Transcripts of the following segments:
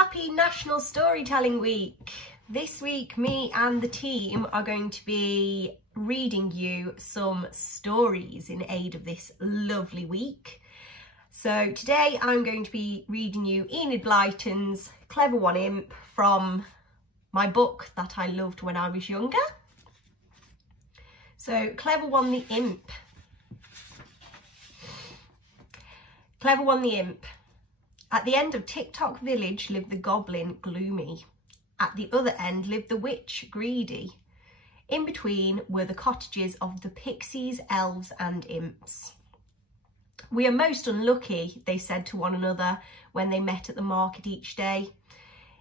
Happy National Storytelling Week! This week, me and the team are going to be reading you some stories in aid of this lovely week. So today I'm going to be reading you Enid Blyton's Clever One Imp from my book that I loved when I was younger. So Clever One the Imp. Clever One the Imp. At the end of Tick-Tock Village lived the goblin Gloomy. At the other end lived the witch Greedy. In between were the cottages of the pixies, elves and imps. We are most unlucky, they said to one another when they met at the market each day.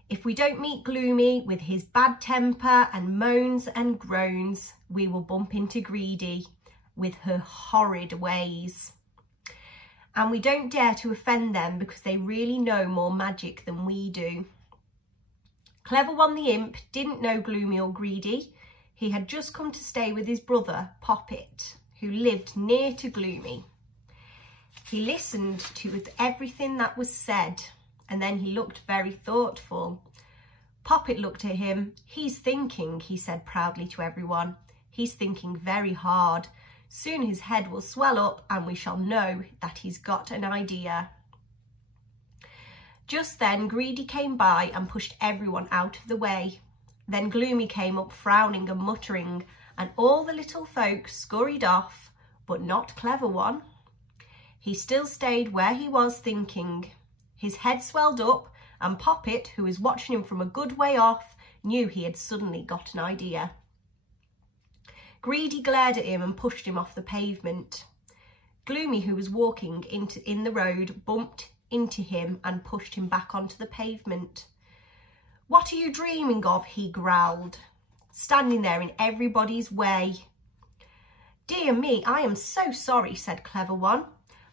If we don't meet Gloomy with his bad temper and moans and groans, we will bump into Greedy with her horrid ways. And we don't dare to offend them because they really know more magic than we do. Clever One the Imp didn't know Gloomy or Greedy. He had just come to stay with his brother, Poppet, who lived near to Gloomy. He listened to everything that was said, and then he looked very thoughtful. Poppet looked at him. He's thinking, he said proudly to everyone. He's thinking very hard. Soon his head will swell up and we shall know that he's got an idea. Just then Greedy came by and pushed everyone out of the way. Then Gloomy came up frowning and muttering, and all the little folk scurried off, but not Clever One. He still stayed where he was thinking. His head swelled up and Poppet, who was watching him from a good way off, knew he had suddenly got an idea. Greedy glared at him and pushed him off the pavement. Gloomy, who was walking in the road, bumped into him and pushed him back onto the pavement. "What are you dreaming of?" he growled, standing there in everybody's way. "Dear me, I am so sorry," said Clever One.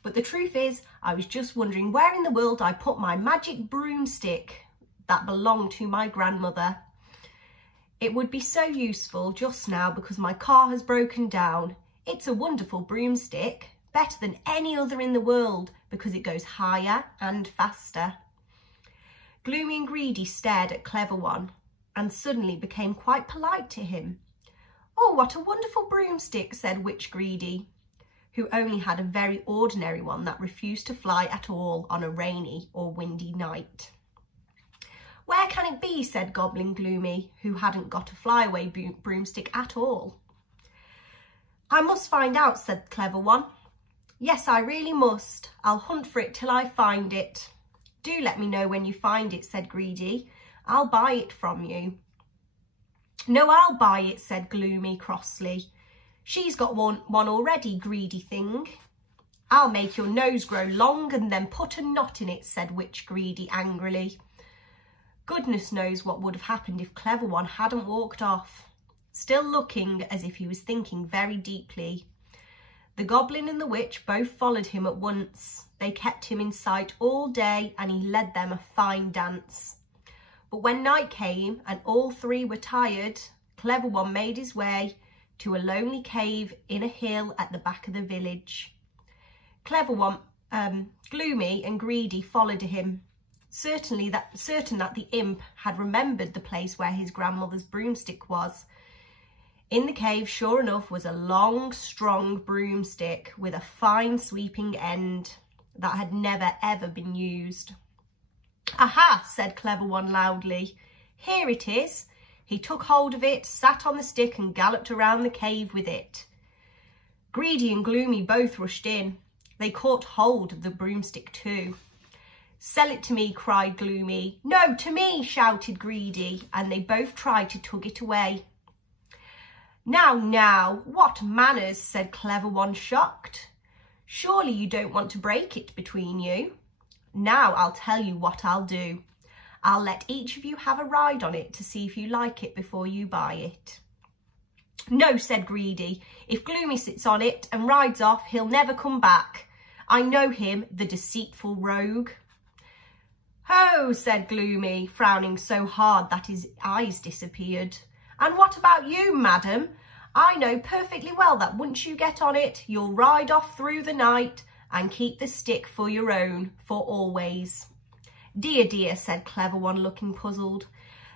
"But the truth is, I was just wondering where in the world I put my magic broomstick that belonged to my grandmother. It would be so useful just now because my car has broken down. It's a wonderful broomstick, better than any other in the world because it goes higher and faster." Gloomy and Greedy stared at Clever One and suddenly became quite polite to him. "Oh, what a wonderful broomstick," said Witch Greedy, who only had a very ordinary one that refused to fly at all on a rainy or windy night. "Where can it be?" said Goblin Gloomy, who hadn't got a flyaway broomstick at all. "I must find out," said Clever One. "Yes, I really must. I'll hunt for it till I find it." "Do let me know when you find it," said Greedy. "I'll buy it from you." "No, I'll buy it," said Gloomy crossly. "She's got one already, greedy thing." "I'll make your nose grow long and then put a knot in it," said Witch Greedy angrily. Goodness knows what would have happened if Clever One hadn't walked off, still looking as if he was thinking very deeply. The Goblin and the Witch both followed him at once. They kept him in sight all day and he led them a fine dance. But when night came and all three were tired, Clever One made his way to a lonely cave in a hill at the back of the village. Gloomy and Greedy followed him, certain that the imp had remembered the place where his grandmother's broomstick was. In the cave, sure enough, was a long, strong broomstick with a fine sweeping end that had never ever been used. "Aha!" said Clever One loudly. "Here it is." He took hold of it, sat on the stick and galloped around the cave with it. Greedy and Gloomy both rushed in. They caught hold of the broomstick too. "Sell it to me," cried Gloomy. "No, to me," shouted Greedy, and they both tried to tug it away. Now, what manners," said Clever One, shocked. "Surely you don't want to break it between you? Now I'll tell you what I'll do. I'll let each of you have a ride on it to see if you like it before you buy it." "No," said Greedy. "If Gloomy sits on it and rides off, he'll never come back. I know him, the deceitful rogue." "Ho!" said Gloomy, frowning so hard that his eyes disappeared. "And what about you, madam? I know perfectly well that once you get on it, you'll ride off through the night and keep the stick for your own for always. Dear, dear, said Clever One, looking puzzled.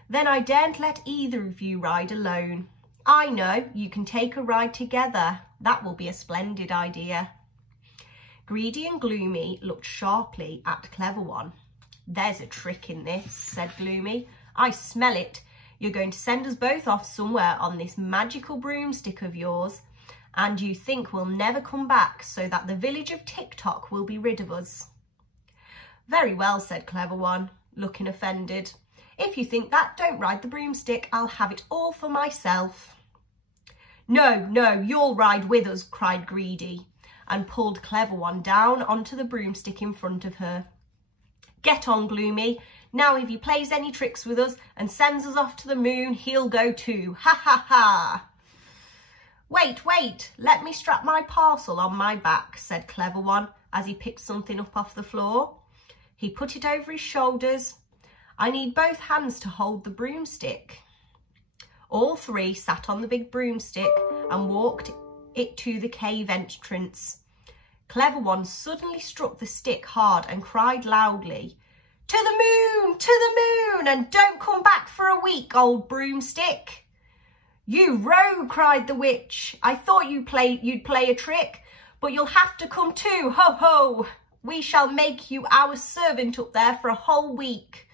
Then I daren't let either of you ride alone. I know, you can take a ride together. That will be a splendid idea. Greedy and Gloomy looked sharply at Clever One. There's a trick in this, said Gloomy. I smell it. You're going to send us both off somewhere on this magical broomstick of yours, and you think we'll never come back so that the village of TikTok will be rid of us. Very well, said Clever One, looking offended. If you think that, don't ride the broomstick. I'll have it all for myself. No, no, you'll ride with us, cried Greedy, and pulled Clever One down onto the broomstick in front of her. Get on, Gloomy. Now if he plays any tricks with us and sends us off to the moon, he'll go too. Ha ha ha. Wait, wait, let me strap my parcel on my back, said Clever One as he picked something up off the floor. He put it over his shoulders. I need both hands to hold the broomstick. All three sat on the big broomstick and walked it to the cave entrance. Clever One suddenly struck the stick hard and cried loudly, To the moon, and don't come back for a week, old broomstick. You rogue, cried the witch. I thought you'd play a trick, but you'll have to come too, ho ho. We shall make you our servant up there for a whole week.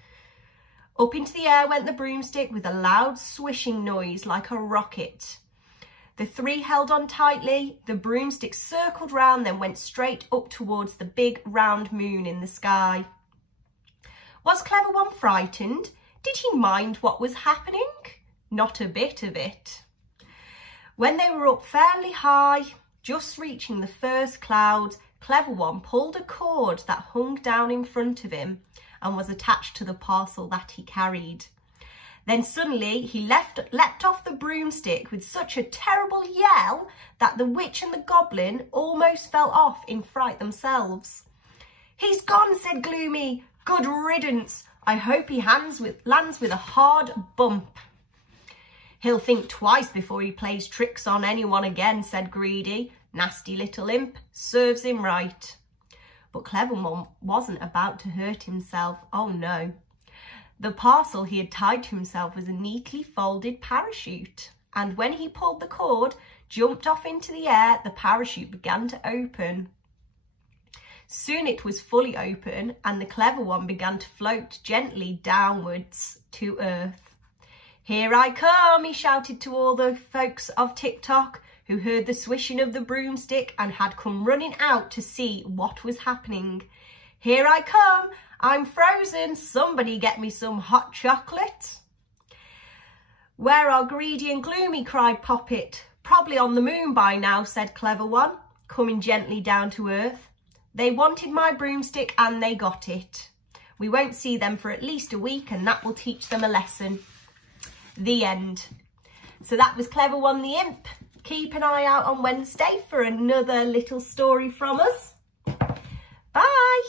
Up into the air went the broomstick with a loud swishing noise like a rocket. The three held on tightly. The broomstick circled round, then went straight up towards the big round moon in the sky. Was Clever One frightened? Did he mind what was happening? Not a bit of it. When they were up fairly high, just reaching the first clouds, Clever One pulled a cord that hung down in front of him and was attached to the parcel that he carried. Then suddenly he leapt off the broomstick with such a terrible yell that the witch and the goblin almost fell off in fright themselves. He's gone, said Gloomy. Good riddance. I hope he lands with a hard bump. He'll think twice before he plays tricks on anyone again, said Greedy. Nasty little imp, serves him right. But Clever One wasn't about to hurt himself. Oh no. The parcel he had tied to himself was a neatly folded parachute, and when he pulled the cord, jumped off into the air, the parachute began to open. Soon it was fully open, and the Clever One began to float gently downwards to earth. Here I come, he shouted to all the folks of TikTok, who heard the swishing of the broomstick and had come running out to see what was happening. Here I come, I'm frozen, somebody get me some hot chocolate. Where are Greedy and Gloomy, cried Poppet. Probably on the moon by now, said Clever One, coming gently down to earth. They wanted my broomstick and they got it. We won't see them for at least a week, and that will teach them a lesson. The end. So that was Clever One the Imp. Keep an eye out on Wednesday for another little story from us. Bye.